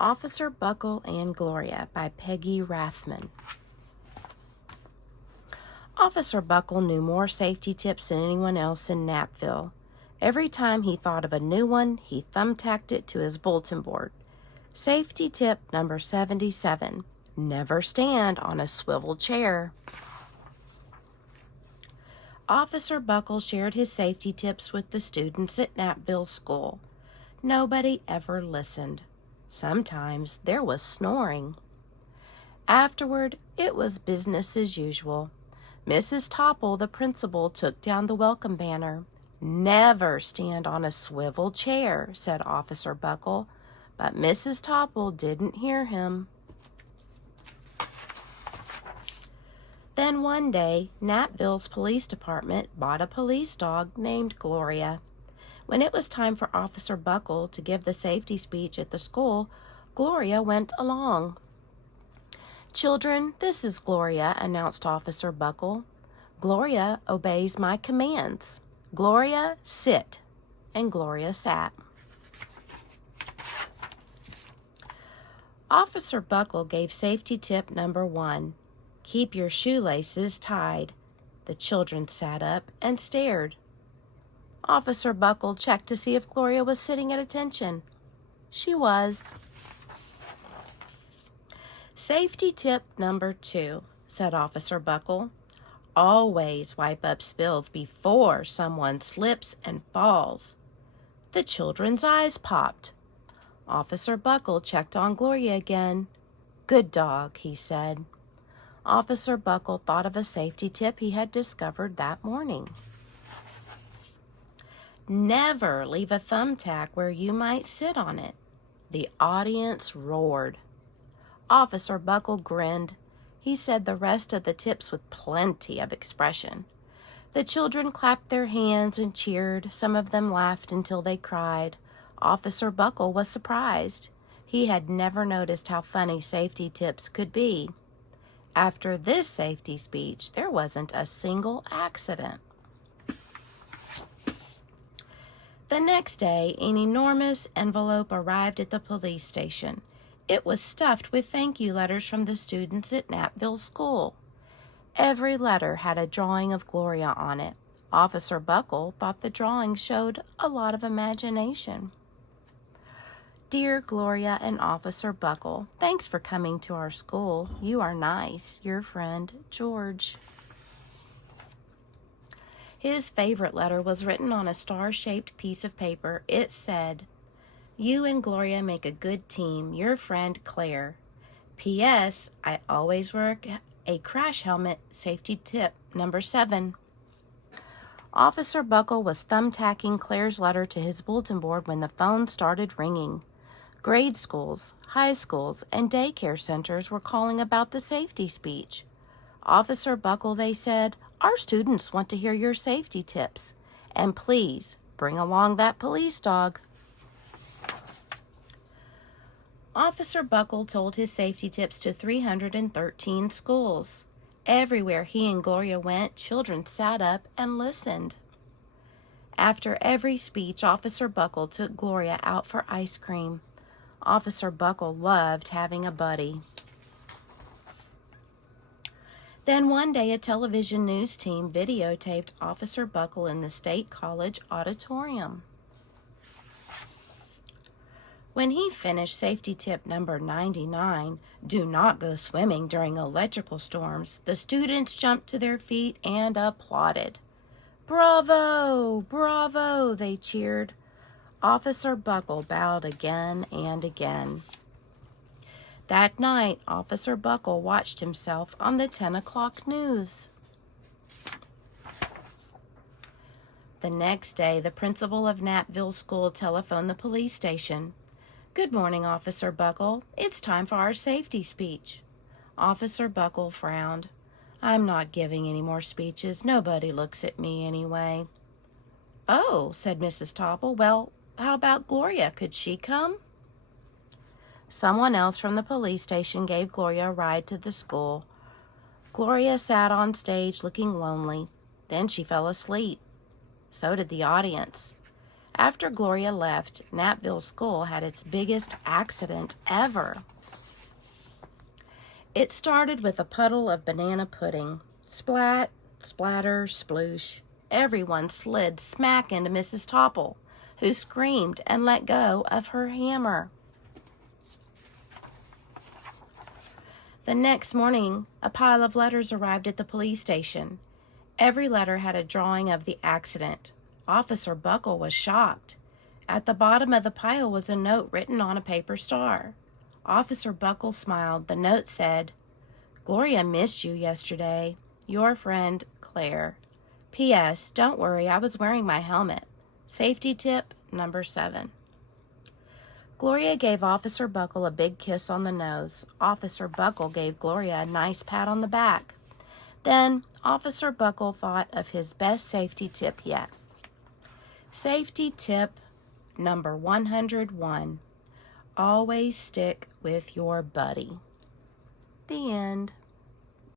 Officer Buckle and Gloria by Peggy Rathman. Officer Buckle knew more safety tips than anyone else in Knappville. Every time he thought of a new one, he thumbtacked it to his bulletin board. Safety tip number 77, never stand on a swivel chair. Officer Buckle shared his safety tips with the students at Knappville School. Nobody ever listened. Sometimes there was snoring. Afterward, it was business as usual. Mrs. Topple, the principal, took down the welcome banner. "Never stand on a swivel chair," said Officer Buckle, but Mrs. Topple didn't hear him. Then one day, Knappville's police department bought a police dog named Gloria. When it was time for Officer Buckle to give the safety speech at the school, Gloria went along. "Children, this is Gloria," announced Officer Buckle. "Gloria obeys my commands. Gloria, sit." And Gloria sat. Officer Buckle gave safety tip number 1. Keep your shoelaces tied. The children sat up and stared. Officer Buckle checked to see if Gloria was sitting at attention. She was. Safety tip number 2, said Officer Buckle. Always wipe up spills before someone slips and falls. The children's eyes popped. Officer Buckle checked on Gloria again. "Good dog," he said. Officer Buckle thought of a safety tip he had discovered that morning. Never leave a thumbtack where you might sit on it. The audience roared. Officer Buckle grinned. He said the rest of the tips with plenty of expression. The children clapped their hands and cheered. Some of them laughed until they cried. Officer Buckle was surprised. He had never noticed how funny safety tips could be. After this safety speech, there wasn't a single accident. The next day, an enormous envelope arrived at the police station. It was stuffed with thank you letters from the students at Knappville School. Every letter had a drawing of Gloria on it. Officer Buckle thought the drawing showed a lot of imagination. "Dear Gloria and Officer Buckle, thanks for coming to our school. You are nice. Your friend, George." His favorite letter was written on a star-shaped piece of paper. It said, "You and Gloria make a good team. Your friend, Claire. P.S. I always wear a crash helmet. Safety tip number 7. Officer Buckle was thumbtacking Claire's letter to his bulletin board when the phone started ringing. Grade schools, high schools, and daycare centers were calling about the safety speech. "Officer Buckle," they said, "our students want to hear your safety tips. And please, bring along that police dog." Officer Buckle told his safety tips to 313 schools. Everywhere he and Gloria went, children sat up and listened. After every speech, Officer Buckle took Gloria out for ice cream. Officer Buckle loved having a buddy. Then one day, a television news team videotaped Officer Buckle in the State College auditorium. When he finished safety tip number 99, do not go swimming during electrical storms, the students jumped to their feet and applauded. "Bravo! Bravo!" they cheered. Officer Buckle bowed again and again. That night, Officer Buckle watched himself on the 10 o'clock news. The next day, the principal of Knappville School telephoned the police station. "Good morning, Officer Buckle. It's time for our safety speech." Officer Buckle frowned. "I'm not giving any more speeches. Nobody looks at me anyway." "Oh," said Mrs. Topple. "Well, how about Gloria? Could she come?" Someone else from the police station gave Gloria a ride to the school. Gloria sat on stage looking lonely. Then she fell asleep. So did the audience. After Gloria left, Knappville School had its biggest accident ever. It started with a puddle of banana pudding. Splat, splatter, sploosh. Everyone slid smack into Mrs. Topple, who screamed and let go of her hammer. The next morning, a pile of letters arrived at the police station. Every letter had a drawing of the accident. Officer Buckle was shocked. At the bottom of the pile was a note written on a paper star. Officer Buckle smiled. The note said, "Gloria missed you yesterday. Your friend, Claire. P.S. Don't worry, I was wearing my helmet. Safety tip number 7. Gloria gave Officer Buckle a big kiss on the nose. Officer Buckle gave Gloria a nice pat on the back. Then Officer Buckle thought of his best safety tip yet. Safety tip number 101. Always stick with your buddy.